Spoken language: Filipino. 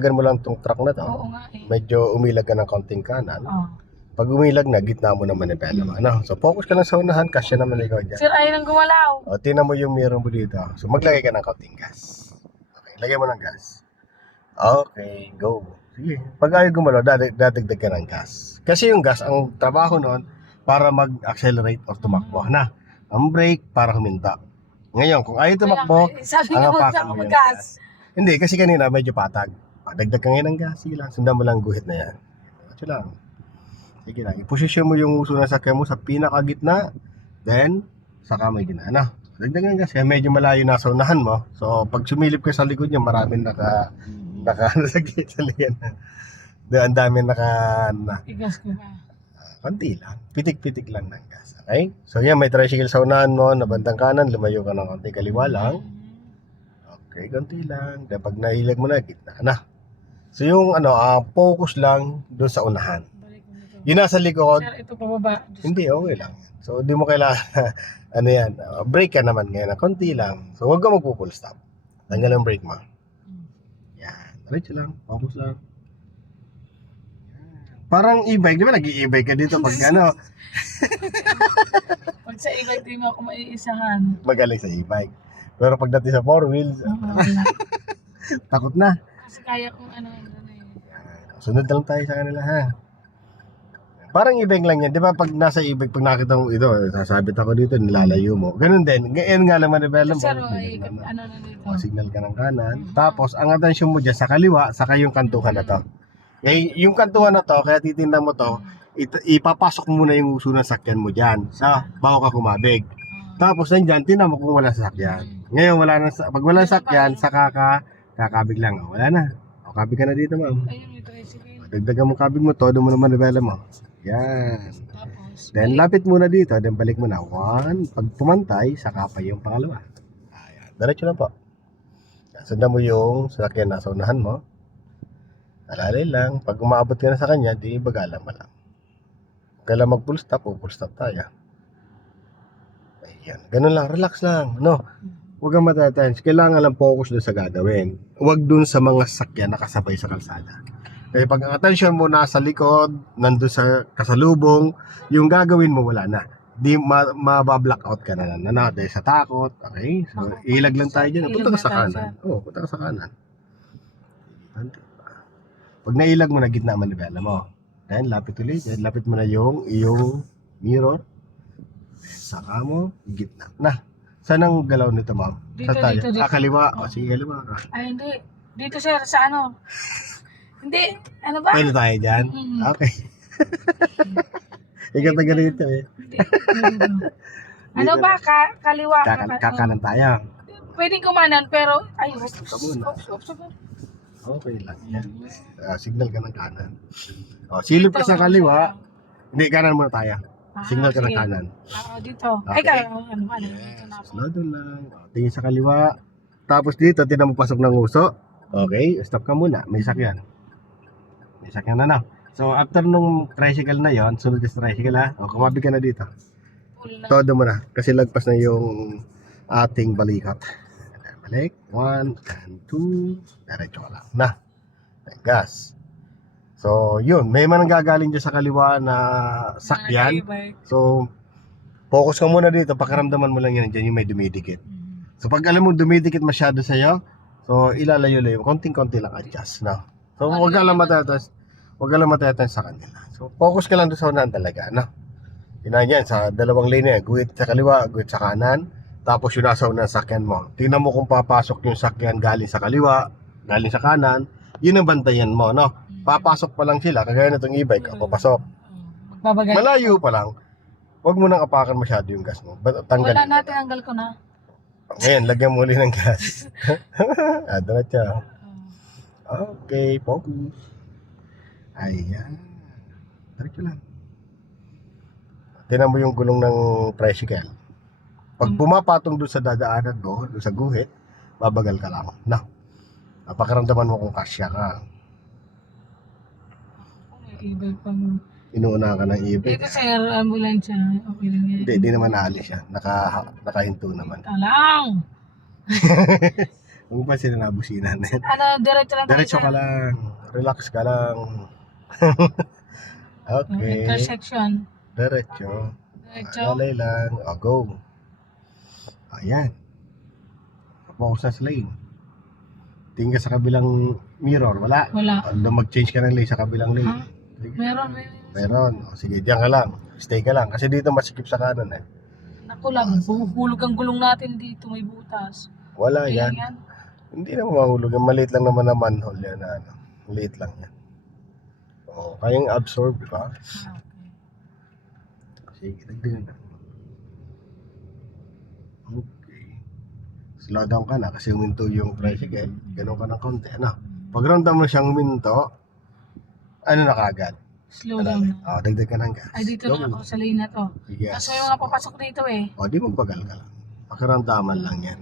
Gan mo lang tong truck na to. Oo nga eh. Medyo umilag ka ng konting kanan. Oh. Pag umilag na, gitna mo naman yung pelo mo. Ano? So, focus ka lang sa unahan, kasya naman ikaw dyan. Sir, ayaw nang gumalaw. O, tingnan mo yung mirror mo dito. So, maglagay ka ng konting gas. Okay, lagay mo ng gas. Okay, go. Sige. Pag ayaw gumalaw, dadagdag ka ng gas. Kasi yung gas, ang trabaho nun, para mag-accelerate or tumakbo. Na, ang brake, para huminta. Ngayon, kung ayaw tumakbo, Sabi ang nga mo apakan sa mo yung gas. Hindi, kasi kanina medyo patag. Dagdag ka ngayon ng gas, sige lang. Sundan mo lang guhit na yan. Ito lang. Sige lang. I-position mo yung uso ng sakyan mo sa pinakagitna. Then, saka may gina. Ano? Dagdag ng gas. Kaya medyo malayo na sa unahan mo. So, pag sumilip ka sa likod niya, maraming sa likod. Ang dami Igas ko ba? konti lang. Pitik-pitik lang ng gas. Okay? So, yan. May tricycle sa unahan mo. Na bandang kanan, lumayo ka ng konti. Kaliwa lang. Okay, konti lang. Then, pag nahilag mo na, gitna na. So, yung focus lang doon sa unahan. Balik mo nito. Yung nasa likod, Sir, ito pababa. hindi, okay lang. So, di mo kailangan, break ka naman ngayon, konti lang. So, huwag ka magpo-full stop. Tanggal ang brake mo. Yan, diretso lang, focus lang. Yan. Parang e-bike, di ba nag-i-e-bike ka dito pag Pag sa e-bike, di mo ako maiisahan. magaling sa e-bike. Pero pagdating sa four wheels, Wala. takot na. Kasi kaya kong ano eh. Sunod lang tayo sa kanila, ha? Parang e-bike lang yan. Di ba pag nasa e-bike, pag nakita mo ito, sasabit ako dito, nilalayo mo. Ganun din. Ganyan nga naman, manibela mo. Sir, ano na dito? Signal ka ng kanan. Tapos, ang atensyon mo dyan sa kaliwa, saka yung kantuhan na to. Yung kantuhan na to, kaya titindan mo to, ipapasok mo na yung uso ng sakyan mo dyan. Bago ka kumabig. Tapos, nandyan, tinan mo kung wala sasakyan. Ngayon, pag wala sasakyan, saka kakabig lang. Wala na. O, kabig ka na dito, ma'am. Ayun, may tricycle. Dagdagan mo kabig mo, todo mo naman nabela mo. Yan. Tapos, Then, lapit muna dito, then balik mo na. One. Pag pumantay, saka pa yung pangalawa. Ayan. Diretso lang po. Sundan mo yung sasakyan nasa unahan mo. Alalay lang. Pag umabot ka na sa kanya, di bagalan mo lang. Kailan mag full stop, full stop tayo. Ayan. Ganun lang, relax lang. No? Huwag kang matatens. Kailangan lang focus doon sa gagawin. Huwag doon sa mga sakyan nakasabay sa kalsada. Kaya pag ang attention mo nasa likod, nandun sa kasalubong, yung gagawin mo wala na. Di mabablock out ka na dahil sa takot. Okay? So, ilag lang tayo dyan. Punta ka sa kanan. Oo, punta ka sa kanan. Pag nailag mo na gitna manibela mo. Then, lapit ulit. Then, lapit mo na yung mirror. Then, saka mo, gitna. Na. Saan ang galaw nito, ma'am? Dito, Saan tayo? dito. Kaliwa. O, sige, kaliwa ka. ay hindi. Dito sir, sa ano? Hindi. Ano ba? Pwede tayo dyan? Mm. Okay. Ikaw taga rito eh. Hindi. Ano ba? Kaliwa. Kakanan tayo. Pwedeng kumanan pero ay, Stop ka muna. Okay lang yan. Signal ka ng kanan. O, silip ka sa kaliwa. Hindi, kanan muna tayo. Signal ka ng kanan. Dito. Okay. Ay, ano ba? Dito na ako. Slow down lang. O, tingin sa kaliwa. Tapos dito, tinan mo pasok ng uso. Okay, stop ka muna. May sakyan. May sakyan na. So, after nung tricycle na yon, sunod ka sa tricycle ha. O, kumabig ka na dito. Full na. Todo mo na. Kasi lagpas na yung ating balikat. Balik. 1 and 2. Diretso ka lang. Na. Gas. So, yun. May man gagaling dyan sa kaliwa na sakyan. So, focus ka muna dito. Pakiramdaman mo lang yan. Dyan yung may dumidikit. So, pag alam mo dumidikit masyado sa'yo, so, ilalayo-layo. Konting-konti lang adjust. No? So, huwag ka lang matatas. Huwag ka lang matatas sa kanila. So, focus ka lang doon sa unahan talaga. No? Yun na yan. Sa dalawang lane yan. Guhit sa kaliwa, guhit sa kanan. Tapos yung nasa unang sakyan mo. Tingnan mo kung papasok yung sakyan galing sa kaliwa, galing sa kanan. Yun ang bantayan mo, no? Papasok pa lang sila, kagaya na itong e-bike, papasok. Babagal. Malayo pa lang. Huwag mo nang apakan masyado yung gas mo. Tanggal. Wala na, tinanggal ko na. Ngayon, lagyan mo ulit ng gas. Diretso. Okay, focus. Ayan. Diretso lang. Tingnan mo yung gulong ng tricycle. Pag pumapatong doon sa dadaanan mo, doon sa guhit, babagal ka lang. Na. Napakaramdaman mo kung kasya ka. E-bike pa mo. Inuuna ka ng e-bike. Dito sir, ambulansya. Okay lang yan. Hindi naman naalis yan. Nakahinto naman. Talang! Huwag mo pa sinanabusinan. Ano, diretso lang tayo, Diretso sir. ka lang. Relax ka lang. Yung Okay. intersection. Diretso. Diretso. Alay lang. O, go. Ayan. Focus na sa lane. Tingin ka sa kabilang mirror. Wala. Wala. Although mag-change ka ng lane sa kabilang lane. Ha? Meron. Meron. O, sige, diyan ka lang. Stay ka lang. Kasi dito masikip sa kanan eh. Naku lang, huhulog ang gulong natin dito, may butas. Wala Okay lang yan. Hindi naman mahulog. Maliit lang naman na manhole yan. Ano. Maliit lang yan. O, kayang absorb, di ba? Ah, okay. Sige, dagdagan na. Okay. Slow down ka na kasi huminto yung tricycle. Ganun ka ng konti. Ano? Pag ramdam mo siyang huminto, ano na kagad? Slow down na. O, dagdag ka ng gas. Ay, dito Go. na ako sa lane na to. Yes. Kaso may mga papasok dito eh. O, di magbagal ka lang. Pakiramdaman lang yan.